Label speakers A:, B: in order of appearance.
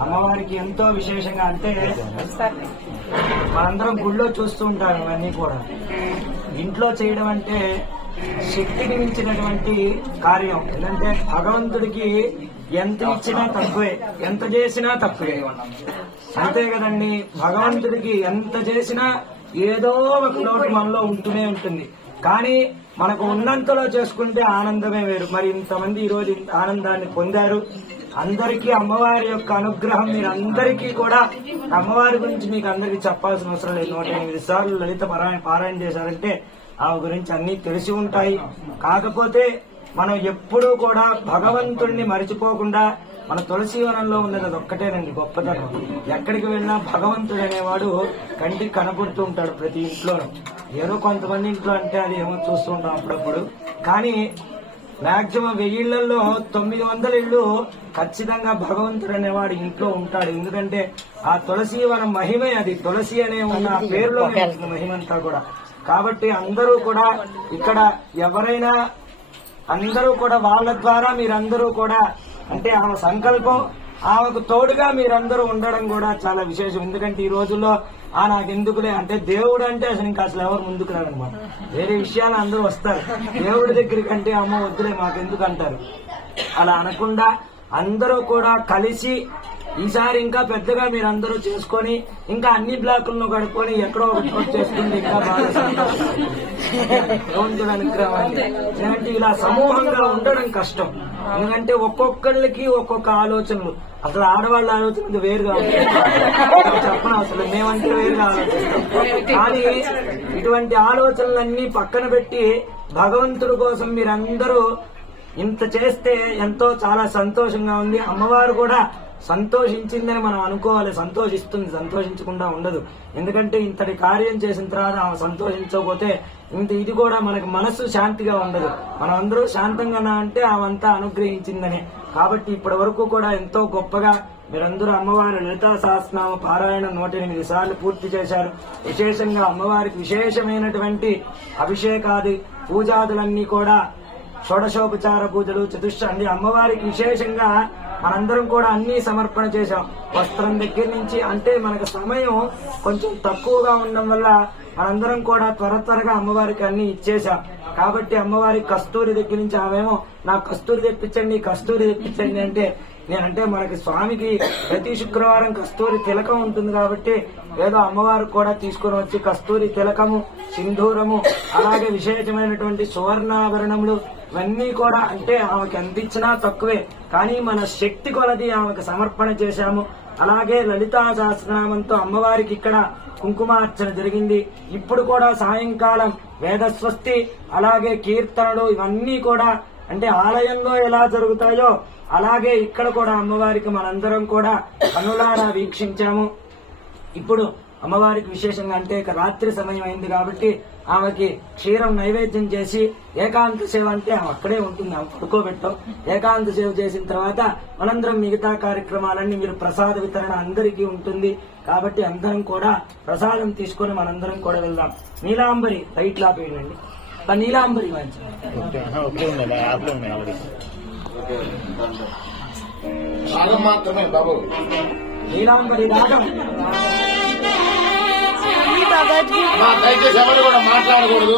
A: అమ్మవారికి ఎంతో విశేషంగా అంటే మనందరం గుళ్ళో చూస్తూ ఉంటాం ఇవన్నీ కూడా. ఇంట్లో చేయడం అంటే శక్తికి మించినటువంటి కార్యం. ఎందుకంటే భగవంతుడికి ఎంత ఇచ్చినా తక్కువే. ఎంత చేసినా తక్కువే. అంతే కదండి. భగవంతుడికి ఎంత చేసినా ఏదో ఒక లోటు మనలో ఉంటూనే ఉంటుంది. కానీ మనకు ఉన్నంతలో చేసుకుంటే ఆనందమే వేరు. మరి ఇంతమంది ఈ రోజు ఇంత ఆనందాన్ని పొందారు? అందరికీ అమ్మవారి యొక్క అనుగ్రహం మీరు అందరికీ కూడా అమ్మవారి గురించి మీకు అందరికీ చెప్పాల్సిన అవసరం లేదు. నూట ఎనిమిది సార్లు లలిత పారాయణ పారాయణ చేశారంటే ఆ గురించి అన్ని తెలిసి ఉంటాయి. కాకపోతే మనం ఎప్పుడూ కూడా భగవంతుణ్ణి మరిచిపోకుండా మన తులసి వనంలో ఉన్నది అది ఒక్కటేనండి గొప్పతనం. ఎక్కడికి వెళ్ళినా భగవంతుడు అనేవాడు కంటికి కనపడుతూ ఉంటాడు ప్రతి ఇంట్లోనూ. ఏదో కొంతమంది ఇంట్లో అంటే అది ఏమో చూస్తూ ఉంటాం అప్పుడప్పుడు. కానీ మాక్సిమం వెయ్యిళ్ళలో తొమ్మిది వందల ఇళ్ళు ఖచ్చితంగా భగవంతుడు అనేవాడు ఇంట్లో ఉంటాడు. ఎందుకంటే ఆ తులసి వనం మహిమే అది. తులసి అనే ఉన్న ఆ పేరులో మహిమంతా కూడా. కాబట్టి అందరూ కూడా ఇక్కడ ఎవరైనా అందరూ కూడా వాళ్ళ ద్వారా మీరందరూ కూడా అంటే ఆమె సంకల్పం ఆమెకు తోడుగా మీరందరూ ఉండడం కూడా చాలా విశేషం. ఎందుకంటే ఈ రోజుల్లో ఆ నాకు ఎందుకులే అంటే దేవుడు అంటే అసలు ఇంకా అసలు ఎవరు ముందుకు రాడనమాట వేరే విషయాలు అందరూ వస్తారు. దేవుడి దగ్గరికి అంటే అమ్మ వద్దులే మాకెందుకు అంటారు. అలా అనకుండా అందరూ కూడా కలిసి ఈసారి ఇంకా పెద్దగా మీరందరూ చేసుకొని ఇంకా అన్ని బ్లాకులను కడుక్కొని ఎక్కడో ఒక చేసుకుంటే ఇంకా బాగా ఎందుకంటే ఇలా సమూహంగా ఉండడం కష్టం. ఎందుకంటే ఒక్కొక్కళ్ళకి ఒక్కొక్క ఆలోచనలు. అసలు ఆడవాళ్ళ ఆలోచనలు వేరుగా ఉంటుంది చెప్పను అసలు మేమంటే వేరుగా ఆలోచిస్తాం కానీ ఇటువంటి ఆలోచనలన్నీ పక్కన పెట్టి భగవంతుడి కోసం మీరందరూ ఇంత చేస్తే ఎంతో చాలా సంతోషంగా ఉంది. అమ్మవారు కూడా సంతోషించిందని మనం అనుకోవాలి సంతోషిస్తుంది సంతోషించకుండా ఉండదు. ఎందుకంటే ఇంతటి కార్యం చేసిన తర్వాత ఆమె సంతోషించకపోతే ఇంత ఇది కూడా మనకు మనస్సు శాంతిగా ఉండదు. మనం అందరూ శాంతంగా అంటే ఆమెంతా అనుగ్రహించిందని. కాబట్టి ఇప్పటి వరకు కూడా ఎంతో గొప్పగా మీరందరూ అమ్మవారి లలితా సహస్రనామ పారాయణ నూట ఎనిమిది సార్లు పూర్తి చేశారు. విశేషంగా అమ్మవారికి విశేషమైనటువంటి అభిషేకాది పూజాదులన్నీ కూడా షోడశోపచార పూజలు చతుష్షండి అమ్మవారికి విశేషంగా మనందరం కూడా అన్ని సమర్పణ చేశాం. వస్త్రం దగ్గర నుంచి అంటే మనకు సమయం కొంచెం తక్కువగా ఉండడం వల్ల మనందరం కూడా త్వర త్వరగా అమ్మవారికి అన్ని ఇచ్చేశాం. కాబట్టి అమ్మవారి కస్తూరి దగ్గర నుంచి ఆమెమో నా కస్తూరి తెప్పించండి కస్తూరి తెప్పించండి అంటే నేనంటే మనకి స్వామికి ప్రతి శుక్రవారం కస్తూరి తిలకం ఉంటుంది కాబట్టి ఏదో అమ్మవారు కూడా తీసుకుని వచ్చి కస్తూరి తిలకము సింధూరము అలాగే విశేషమైనటువంటి సువర్ణాభరణములు ఇవన్నీ కూడా అంటే ఆమెకి అందించినా తక్కువే. కానీ మన శక్తి కొలది ఆమెకు సమర్పణ చేశాము. అలాగే లలితా సహస్రనామంతో అమ్మవారికి ఇక్కడ కుంకుమార్చన జరిగింది. ఇప్పుడు కూడా సాయంకాలం వేదస్వస్తి అలాగే కీర్తనలు ఇవన్నీ కూడా అంటే ఆలయంలో ఎలా జరుగుతాయో అలాగే ఇక్కడ కూడా అమ్మవారికి మనందరం కూడా కనులారా వీక్షించాము. ఇప్పుడు అమ్మవారికి విశేషంగా అంటే ఇక రాత్రి సమయం అయింది కాబట్టి ఆమెకి క్షీరం నైవేద్యం చేసి ఏకాంత సేవ అంటే ఆమె అక్కడే ఉంటుంది ఆమె పడుకోబెట్టాం. ఏకాంత సేవ చేసిన తర్వాత మనందరం మిగతా కార్యక్రమాలన్నీ మీరు ప్రసాద వితరణ అందరికీ ఉంటుంది. కాబట్టి అందరం కూడా ప్రసాదం తీసుకొని మనందరం కూడా వెళ్దాం. నీలాంబరి రైట్ లాపేయండి నీలాంబరి
B: మాత్రమే బాబు.
A: నీలాంబరి రాగం
B: దయచేసి ఎవరు కూడా మాట్లాడకూడదు.